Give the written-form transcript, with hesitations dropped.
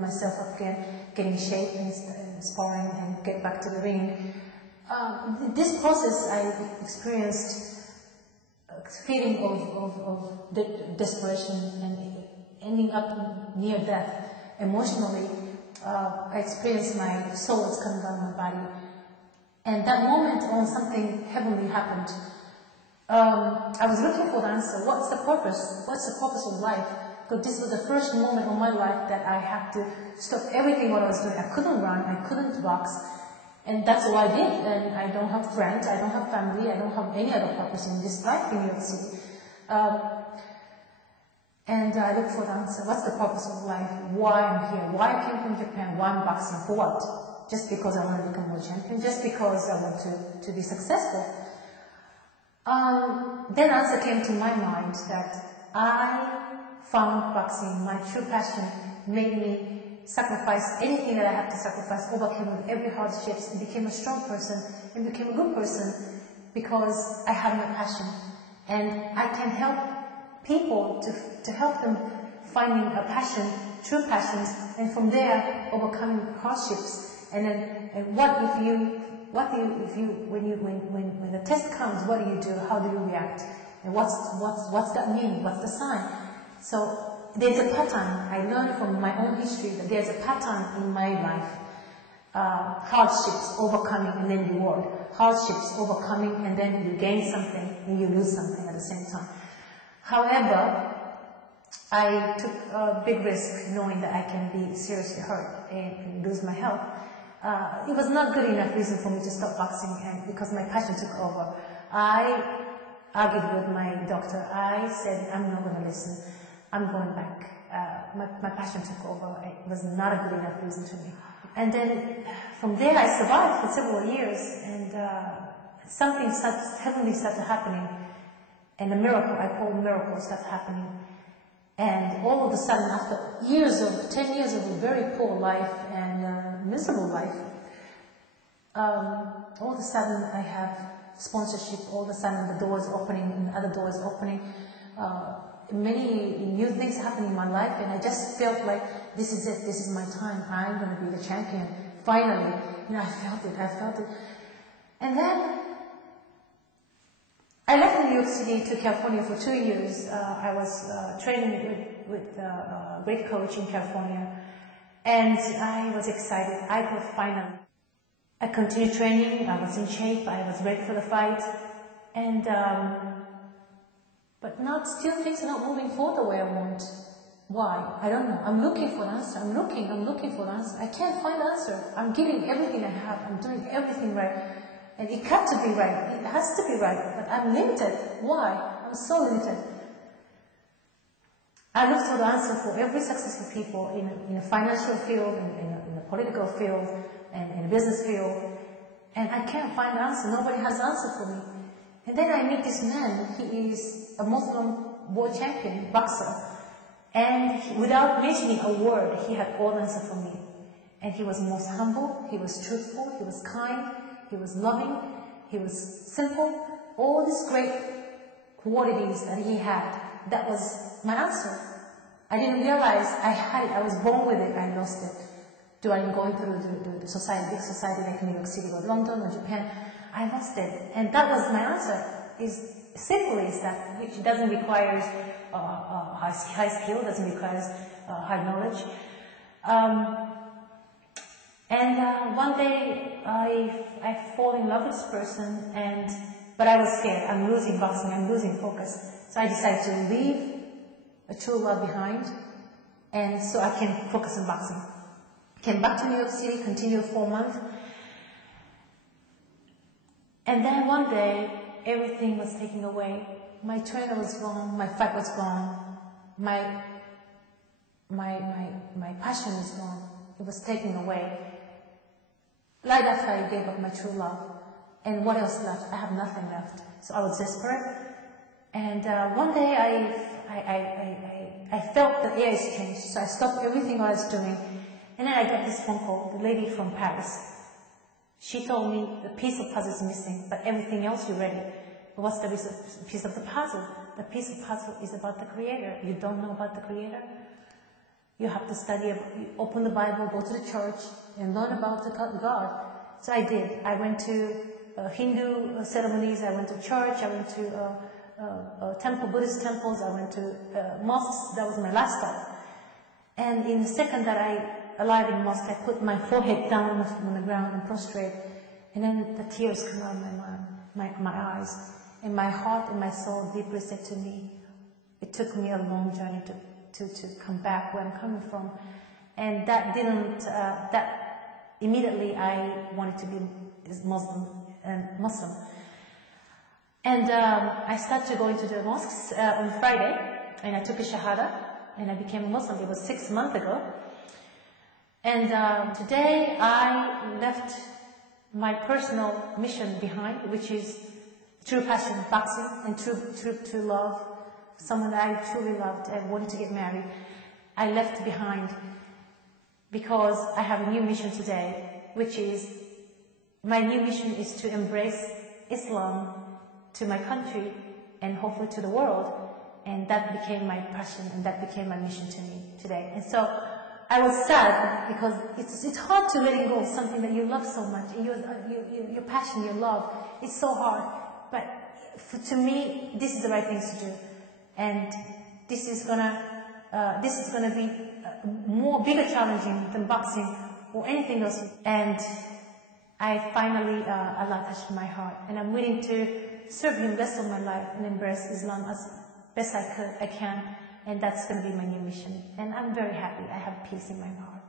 myself up again, get in shape and sparring and get back to the ring. This process I experienced a feeling of desperation and ending up near death. Emotionally, I experienced my soul was coming out of my body. And that moment when something heavenly happened, I was looking for the answer. What's the purpose? What's the purpose of life? Because this was the first moment of my life that I had to stop everything what I was doing. I couldn't run, I couldn't box. And that's what I did. And I don't have friends, I don't have family, I don't have any other purpose in this life in New York City. And I looked for the answer. What's the purpose of life? Why I'm here? Why I came from Japan? Why I'm boxing? For what? Just because I want to become world champion? Just because I want to be successful? Then answer came to my mind that I found boxing my true passion, made me sacrifice anything that I had to sacrifice, overcame every hardships, and became a strong person, and became a good person because I have my passion. And I can help people to help them finding a passion, true passions, and from there overcoming hardships. And then, when the test comes, what do you do? How do you react? And what's that mean? What's the sign? So there's a pattern. I learned from my own history that there's a pattern in my life. Hardships, overcoming, and then reward. Hardships, overcoming, and then you gain something, and you lose something at the same time. However, I took a big risk knowing that I can be seriously hurt and lose my health. It was not good enough reason for me to stop boxing, and because my passion took over. I argued with my doctor. I said, I'm not going to listen. I'm going back. My passion took over. It was not a good enough reason to me. And then from there I survived for several years, and something heavenly started happening. And a miracle, I call miracle, started happening. And all of a sudden, after 10 years of a very poor life and miserable life, all of a sudden I have sponsorship, all of a sudden the doors opening and other doors opening. Many new things happening in my life, and I just felt like this is it, this is my time, I'm going to be the champion, finally. I felt it. And then I left New York City to California for 2 years. I was training with a great coach in California, and I was excited. I could finally. I continued training, I was in shape, I was ready for the fight, and but still things are not moving forward the way I want. Why? I don't know. I'm looking for an answer. I'm looking for an answer. I can't find an answer. I'm giving everything I have. I'm doing everything right. And it got to be right. It has to be right. But I'm limited. Why? I'm so limited. I look for the answer for every successful people in a financial field, in a political field, and in a business field. And I can't find the answer. Nobody has the answer for me. And then I meet this man. He is a Muslim world champion, boxer. And without mentioning a word, he had all answer for me. And he was most humble, he was truthful, he was kind, he was loving, he was simple. All these great qualities that he had, that was my answer. I didn't realize I had it, I was born with it, I lost it. During going through the society, big society like New York City or London or Japan, I lost it. And that was my answer. Is simply is that, which doesn't require high skill, doesn't require high knowledge. One day I fall in love with this person, but I was scared. I'm losing boxing, I'm losing focus. So I decided to leave a true love behind, and so I can focus on boxing. Came back to New York City, continued 4 months, and then one day everything was taken away. My trainer was gone, my fight was gone, my passion was gone. It was taken away. Right after I gave up my true love. And what else left? I have nothing left. So I was desperate. And one day I felt the air is changed. So I stopped everything I was doing. And then I got this phone call, the lady from Paris. She told me the piece of puzzle is missing, but everything else you're ready. But what's the piece of the puzzle? The piece of puzzle is about the Creator. You don't know about the Creator? You have to study, you open the Bible, go to the church, and learn about God. So I did. I went to Hindu ceremonies, I went to church, I went to temple, Buddhist temples, I went to mosques. That was my last stop. And in the second that I arrived in mosque, I put my forehead down on the ground and prostrate. And then the tears come out of my eyes. And my heart and my soul deeply said to me, it took me a long journey to come back where I'm coming from. And that didn't, immediately I wanted to be Muslim. And I started going to the mosques on Friday, and I took a Shahada, and I became a Muslim. It was 6 months ago. And today I left my personal mission behind, which is true passion, boxing, and true love, someone that I truly loved and wanted to get married. I left behind because I have a new mission today, which is, my new mission is to embrace Islam to my country and hopefully to the world. And that became my passion, and that became my mission to me today. And so I was sad because it's hard to let go of something that you love so much. Your passion, your love, it's so hard. But to me, this is the right thing to do. And this is gonna be bigger challenging than boxing or anything else. And I finally, Allah touched my heart, and I'm willing to serve Him the rest of my life and embrace Islam as best I can, and that's going to be my new mission. And I'm very happy. I have peace in my heart.